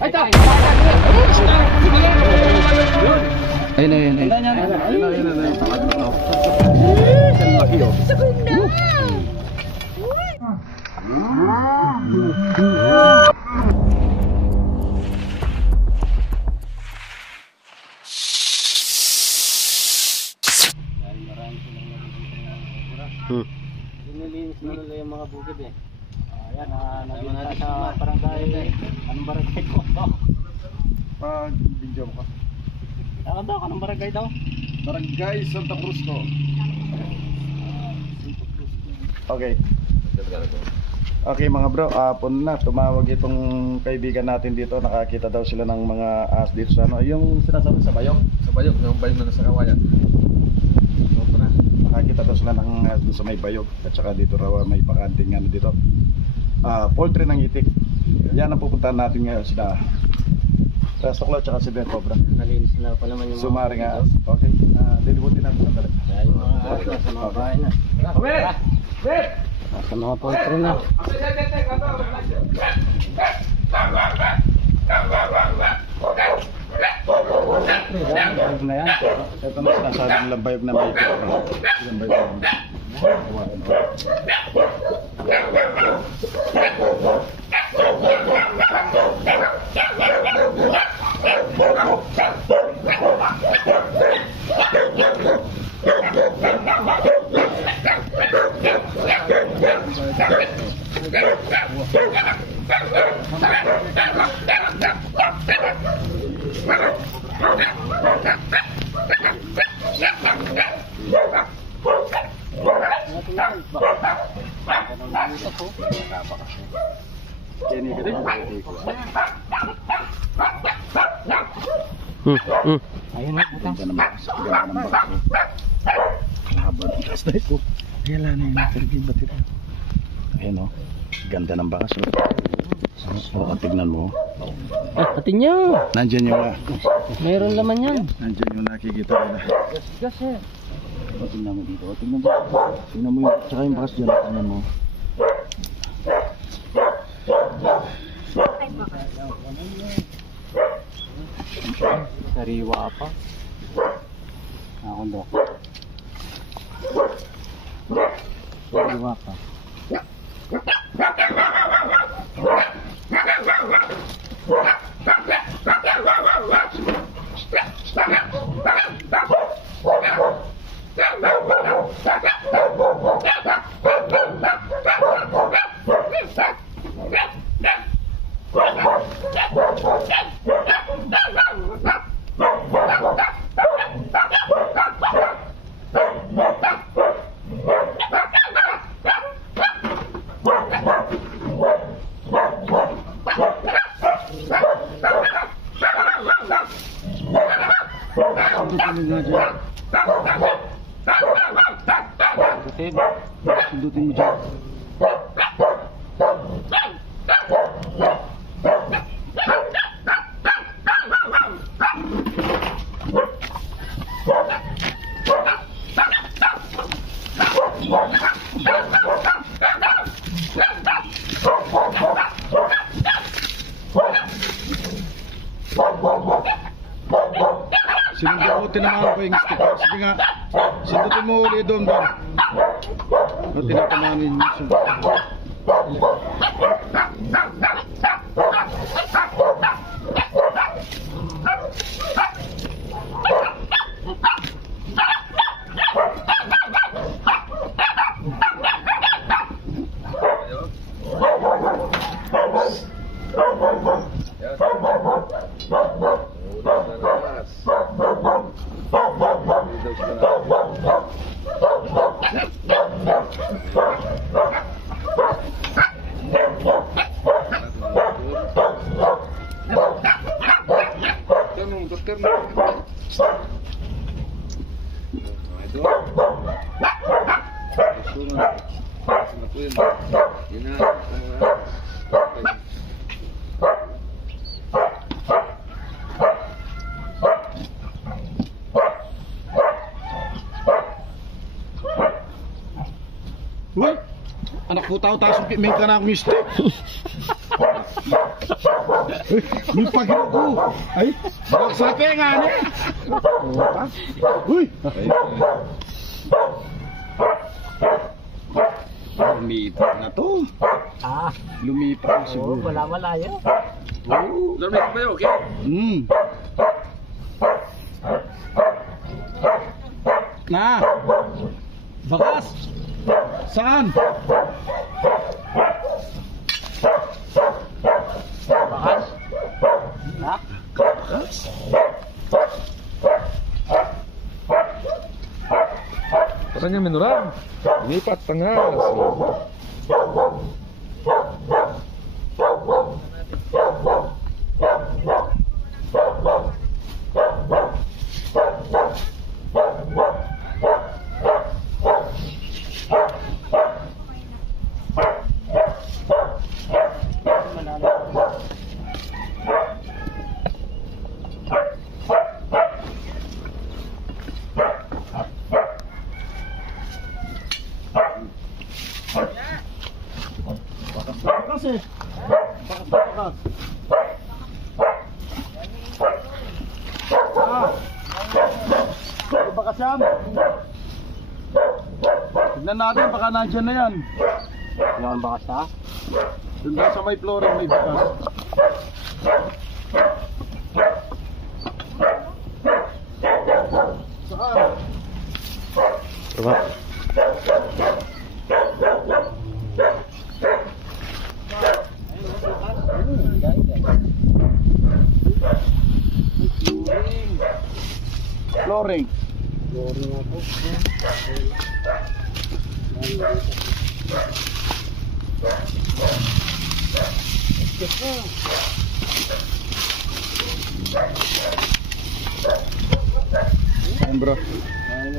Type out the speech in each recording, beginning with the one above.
Ay, tayo! Ayun, ayun, ayun. Ang laki, oh. Nilinis na nila yung mga bukid eh. Ayan, nagpunta sa barangay. Anong barangay ko? Pag-video mo ka. Saan daw? Anong barangay daw? Barangay Santa Cruz to. Okay. Okay mga bro, hapon na. Tumawag itong kaibigan natin dito. Nakakita daw sila ng mga ahas dito sa ano. Yung sinasabi sa bayog? Sa bayog, yung bayog na nasa kawayan. Nakakita daw sila ng ahas doon sa may bayog. At saka dito raw may pakanting ano dito. Poultry ng itik. Yan ang pupuntahan natin ngayon sila. Sa Soklo at saka si Ben Cobra. Nalinis na pa naman yung Sumari nga. Okay. Dilibutin natin ang talaga. Kaya yung mga ahas sa mga bahay na. Sa mga poultry na. Bayog na yan. Ito na sinasabi nilang bayog na may itik. Ilang bayog na. Ayun na, butang. Ganda ng bakas. Ayan lang yung battery. Ayan o. Ganda ng bakas. O, tignan mo. Pati niyo. Nandyan yung Mayroon laman yan. nandyan yung nakikita nila. Gas eh. O, tignan mo dito. O, tignan mo. Tignan mo yung, tsaka yung bakas dyan. Tignan mo. Sariwa pa. Ako daw. Sariwa pa. Sundutin mo dyan. Sinundutin naman ko yung stick. Sige nga. Sundutin mo ulit doon ba? O tinatamanin yung sundutin. Uy! Anak po tao, taas may ka na akong stick. May pagiro ko. Ay, sa tenga ni. Uy. Lumipat na to. Ah, Lumipat oo, siguro. wala malayo. Lamig ba yun? Okay? Na. Bakas. Saan? Bakas. Ha? Saan niya minurang? Lipat tanggal. Bakas eh. Bakas. Bakas yan. Tignan natin, baka nandyan na yan. Yan ang bakas ha? Doon daw sa may flooring may bakas. Saan? Diba? Flooring. Flooring ako. Ayan bro,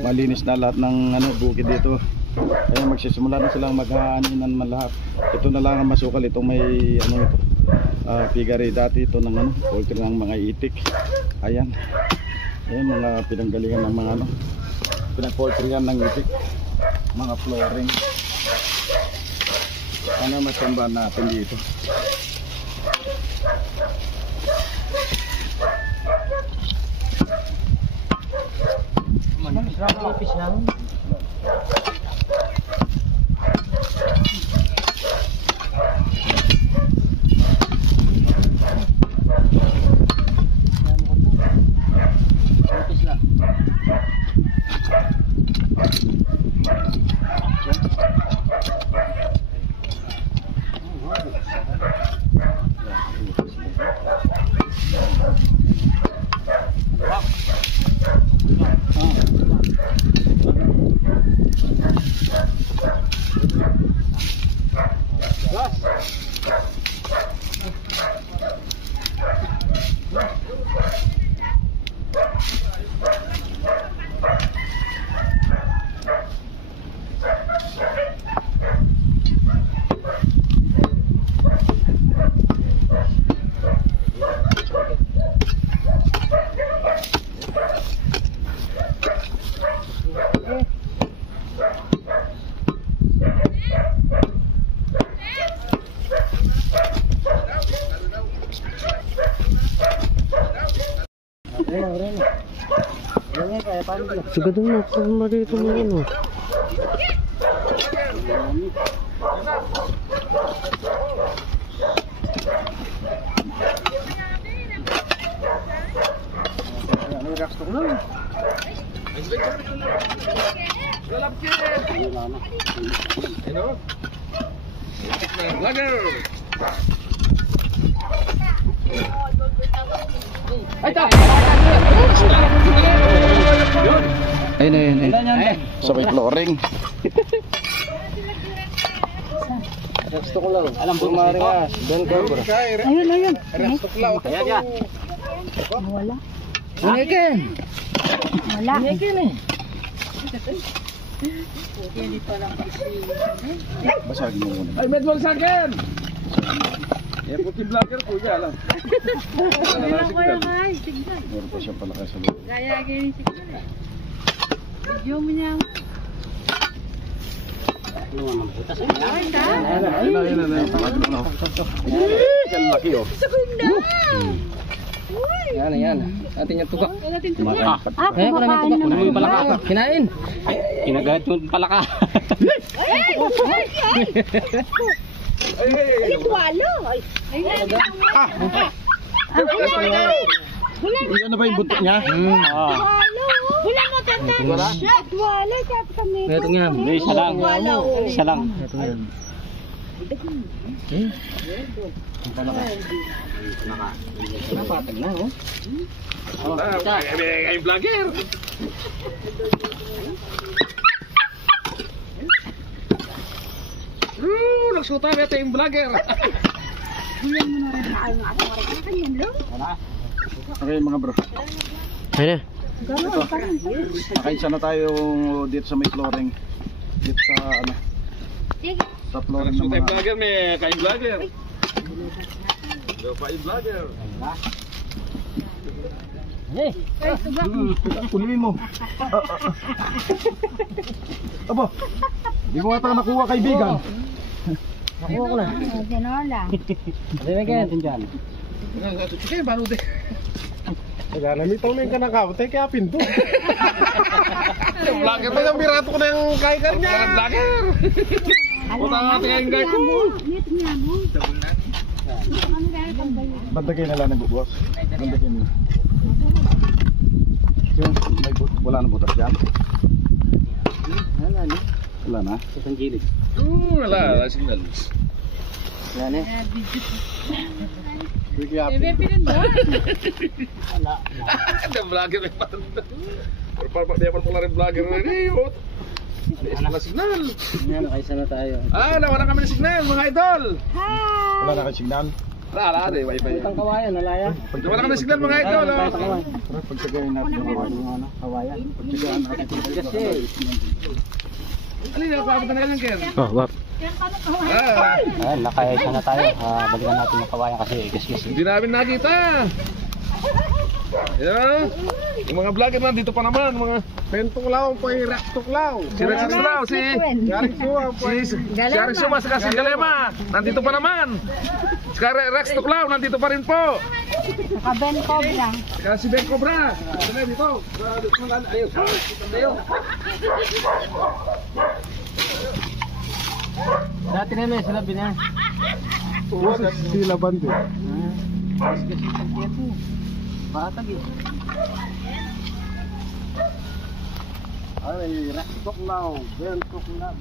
malinis na lahat ng bukid dito. Ayan, magsisimula na silang maghahaninan man lahat. Ito na lang ang masukal, itong may pigary dati ito ng poultry ng mga itik. Ayan, ayan mga pinanggalingan ng mga pinag-poultryan ng itik, mga flooring. Sana masambahan natin dito. Manipis lang. Manipis lang. Sigado mo, kasama dito mo ano. Relax ko lang. Ano? Vlogger! Ay, ta! Ayun, ayun, ayun. Sa may flooring. Gusto ko lang. Alam po Maria. Dan ka bro. Ayun, ayun. Kaya ka. Wala. Inikin. Wala. Inikin eh. Basagin mo muna. Ay, medwal sa akin! Eh, puti vlogger ko, lang. Wala ko yung ay. Tignan. Meron pa siya pala sa loob. Gaya ganyan siguro eh. Video mo niya. Ay, ka? Ayun na, ayun na. Yan laki oh. Yan, yan. Atin yung tuga. Kumakain. Ayan, wala may tuga. Kunin mo yung palaka. Kinain. Kinagat yung palaka. Yan na ba yung buto niya? Wala mo tatan. Wala tapos kami. Ito nga. Isa lang. Isa lang. Ito nga. Napatag na, oh. Kayong vlogger. Nagsuta na ito yung vlogger. Okay mga bro. Ano? Nakaisa na tayo dito sa may flooring. Dito sa ano. Sa flooring ng mga... Vlogger may kayong vlogger. Kayong vlogger. Kunin mo. Aba. Di ko ata nakuha kaibigan. Nakuha ko na. Ganola. Lalagyan natin dyan. Sige, baluti. Nagamitaw na yung kanakaute kaya pinto. Vlogger pa yung birato ko na yung kaikar niya. Vlogger. Puta nga tingin guys. Bandagay na lang ng bubuwas. Bandagay mo. Yung may wala na butas yan. Wala na. Wala na. Sa isang gilid. Wala, signal. Yan eh. Bebe pinun doon. Ada vlogger may patanda. Dia pala rin vlogger na rin. Wala signal. Yan, nakaisa na tayo. Wala kami ng signal mga idol. Wala na kay signal. Wala, ada wifi. Itang kawayan, nalaya. Wala kami ng signal mga idol. Tara, pagtagayin natin yung kawayan. Kawayan. Pagtagayin natin yung kawayan. Alin na papunta na lang ker. Oh, wap. Ah, Nakaisa na tayo. Balikan natin yung kawayan kasi gas-gas. hindi namin nakita. Yan. Yung mga vlogger nandito pa naman, mga Pentuklaw po yung Raktuklaw. si Rex Estrao, si Rex Suma, saka si Galema, nandito pa naman. Si Rex Tuklaw, nandito pa rin po. Nakaben cobra. Saka si Ben Cobra, dito. Ayaw. Dati na may sinabi na. Sila bando. Gas-gas yung pagkito. Batag eh. Ay, Raktuklaw. Pentuklaw.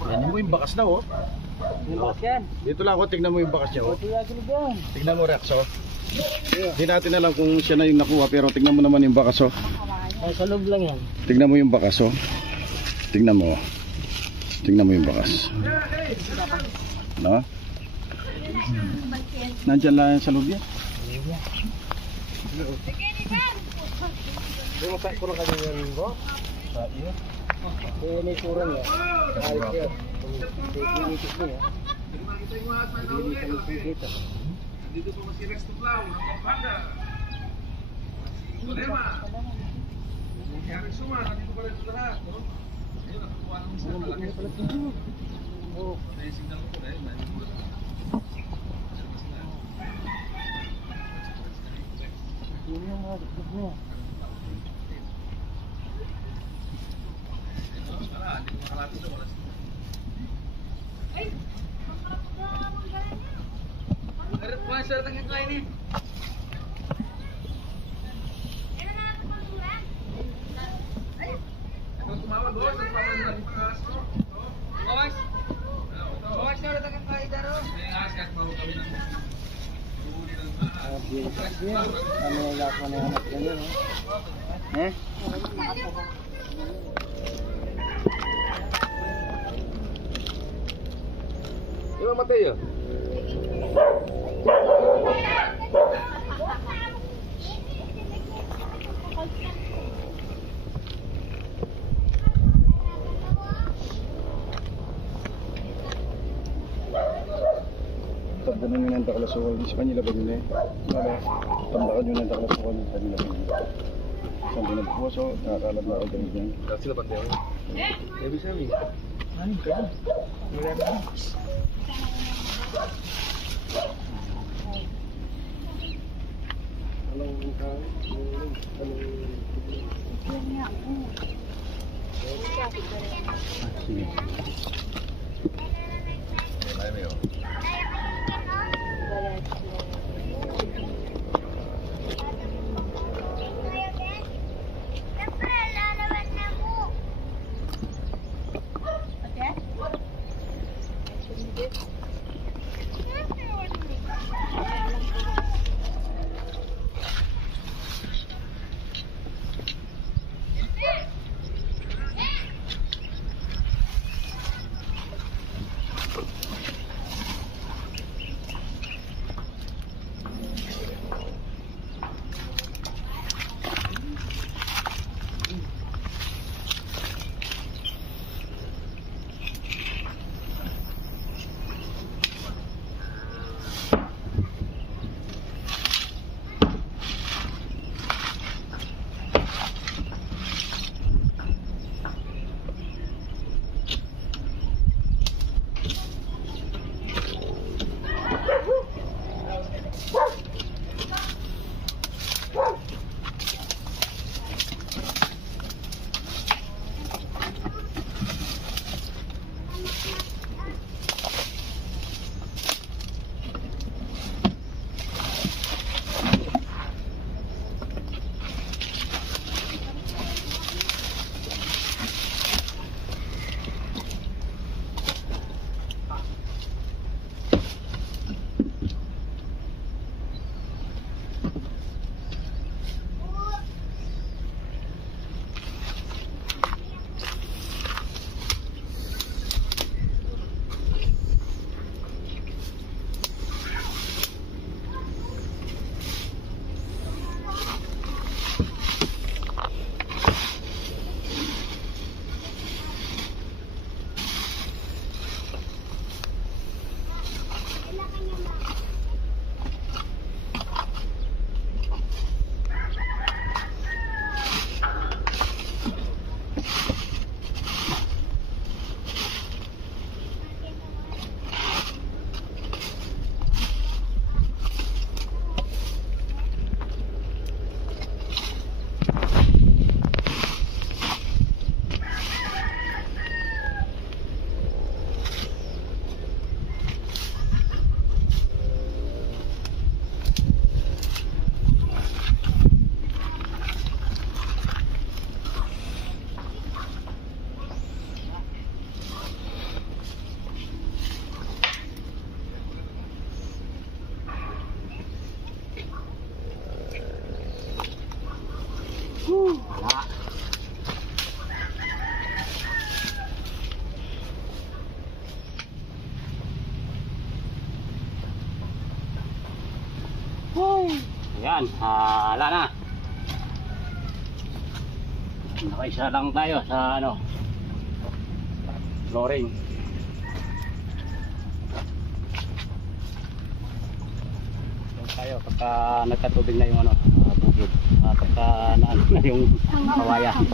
Tingnan mo yung bakas na oh. Bilos yan. Dito lang ako, tingnan mo yung bakas niya oh. Tiya giligan. Tingnan mo Rex oh. Hindi natin alam kung siya na yung nakuha pero tingnan mo naman yung bakas oh. Ay, sa loob lang yan. Tingnan mo yung bakas oh. Tingnan mo. Tingnan mo yung bakas. No? Nandyan lang yan sa loob yan. Yung sa ko lang kanya yan bro. Sa iyo. Eh, may kurang yan. Ayos yan. Dinitis mo yan. Dinitis mo dito. Nandito po si Rex Tuklaw, ng Pampanga. Galema. Si Rex Suma, nandito pa rin sa lahat. Ayun, nakakuha naman sa malaki. Oo. Pati yung signal ko na yun. Yun yung mga dikit mo. Ano yung lakas na hanap ganyan eh? Yung Mateo. Tagdanan nyo ng Daklasukal. Sa kanila ba yun eh? Tandakan nyo ng Daklasukal. Sa kanila ba yun? Saan din nagpuwas o? Nakakalab na ako ganyan dyan. Sila Mateo. Ebi Sami. Ano ka? Sige. Ayan, wala na. Nakaisa lang tayo sa ano, flooring. Tayo pagka nagkatubig na yung ano, bukid. Pagka na yung kawayan.